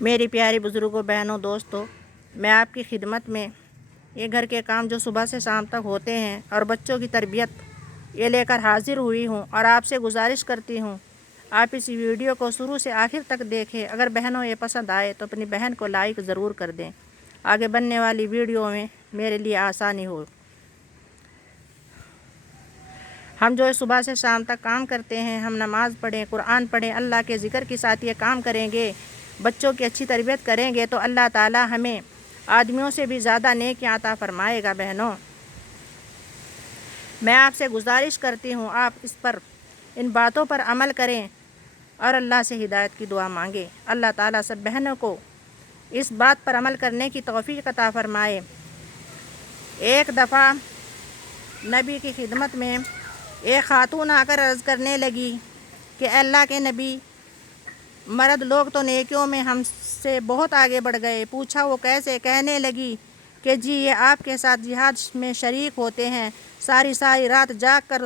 میری پیاری بزرگوں، بہنوں، دوستوں، میں آپ کی خدمت میں یہ گھر کے کام جو صبح سے شام تک ہوتے ہیں اور بچوں کی تربیت یہ لے کر حاضر ہوئی ہوں، اور آپ سے گزارش کرتی ہوں آپ اس ویڈیو کو شروع سے آخر تک دیکھیں۔ اگر بہنوں یہ پسند آئے تو اپنی بہن کو لائک ضرور کر دیں، آگے بننے والی ویڈیو میں میرے لیے آسانی ہو۔ ہم جو صبح سے شام تک کام کرتے ہیں، ہم نماز پڑھیں، قرآن پڑھیں، اللہ کے ذکر کے ساتھ یہ کام کریں گے، بچوں کی اچھی تربیت کریں گے تو اللہ تعالیٰ ہمیں آدمیوں سے بھی زیادہ نیکیاں عطا فرمائے گا۔ بہنوں، میں آپ سے گزارش کرتی ہوں آپ ان باتوں پر عمل کریں اور اللہ سے ہدایت کی دعا مانگیں۔ اللہ تعالیٰ سب بہنوں کو اس بات پر عمل کرنے کی توفیق عطا فرمائے۔ ایک دفعہ نبی کی خدمت میں ایک خاتون آ کر عرض کرنے لگی کہ اے اللہ کے نبی، مرد لوگ تو نیکیوں میں ہم سے بہت آگے بڑھ گئے۔ پوچھا وہ کیسے؟ کہنے لگی کہ جی یہ آپ کے ساتھ جہاد میں شریک ہوتے ہیں، ساری رات جاگ کر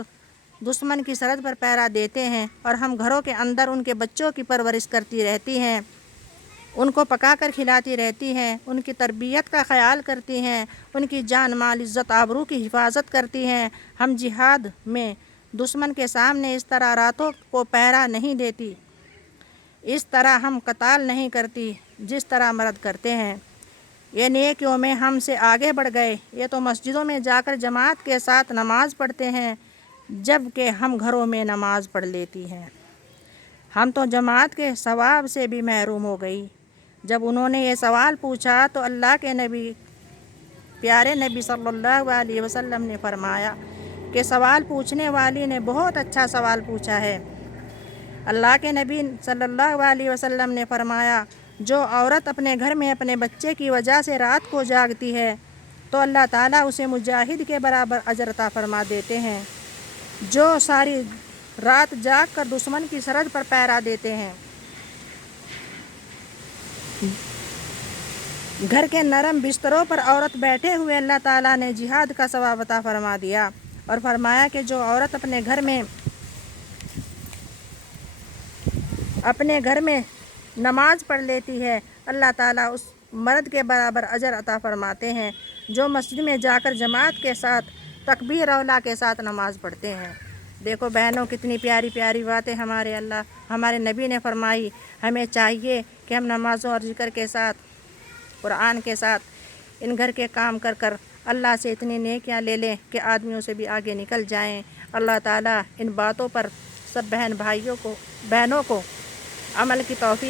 دشمن کی سرحد پر پہرا دیتے ہیں، اور ہم گھروں کے اندر ان کے بچوں کی پرورش کرتی رہتی ہیں، ان کو پکا کر کھلاتی رہتی ہیں، ان کی تربیت کا خیال کرتی ہیں، ان کی جان مال عزت آبرو کی حفاظت کرتی ہیں۔ ہم جہاد میں دشمن کے سامنے اس طرح راتوں کو پہرا نہیں دیتی، اس طرح ہم قتال نہیں کرتی جس طرح مرد کرتے ہیں۔ یہ نیکیوں میں ہم سے آگے بڑھ گئے۔ یہ تو مسجدوں میں جا کر جماعت کے ساتھ نماز پڑھتے ہیں، جب کہ ہم گھروں میں نماز پڑھ لیتی ہیں۔ ہم تو جماعت کے ثواب سے بھی محروم ہو گئی۔ جب انہوں نے یہ سوال پوچھا تو اللہ کے نبی، پیارے نبی صلی اللہ علیہ وسلم نے فرمایا کہ سوال پوچھنے والی نے بہت اچھا سوال پوچھا ہے۔ اللہ کے نبی صلی اللہ علیہ وسلم نے فرمایا جو عورت اپنے گھر میں اپنے بچے کی وجہ سے رات کو جاگتی ہے تو اللہ تعالیٰ اسے مجاہد کے برابر اجر عطا فرما دیتے ہیں جو ساری رات جاگ کر دشمن کی سرحد پر پہرا دیتے ہیں۔ گھر کے نرم بستروں پر عورت بیٹھے ہوئے اللہ تعالیٰ نے جہاد کا ثواب عطا فرما دیا، اور فرمایا کہ جو عورت اپنے گھر میں نماز پڑھ لیتی ہے اللہ تعالیٰ اس مرد کے برابر اجر عطا فرماتے ہیں جو مسجد میں جا کر جماعت کے ساتھ تکبیر اولا کے ساتھ نماز پڑھتے ہیں۔ دیکھو بہنوں، کتنی پیاری پیاری باتیں ہمارے نبی نے فرمائی۔ ہمیں چاہیے کہ ہم نمازوں اور ذکر کے ساتھ، قرآن کے ساتھ ان گھر کے کام کر اللہ سے اتنی نیکیاں لے لیں کہ آدمیوں سے بھی آگے نکل جائیں۔ اللہ تعالیٰ ان باتوں پر سب بہنوں کو عمل کی توفیق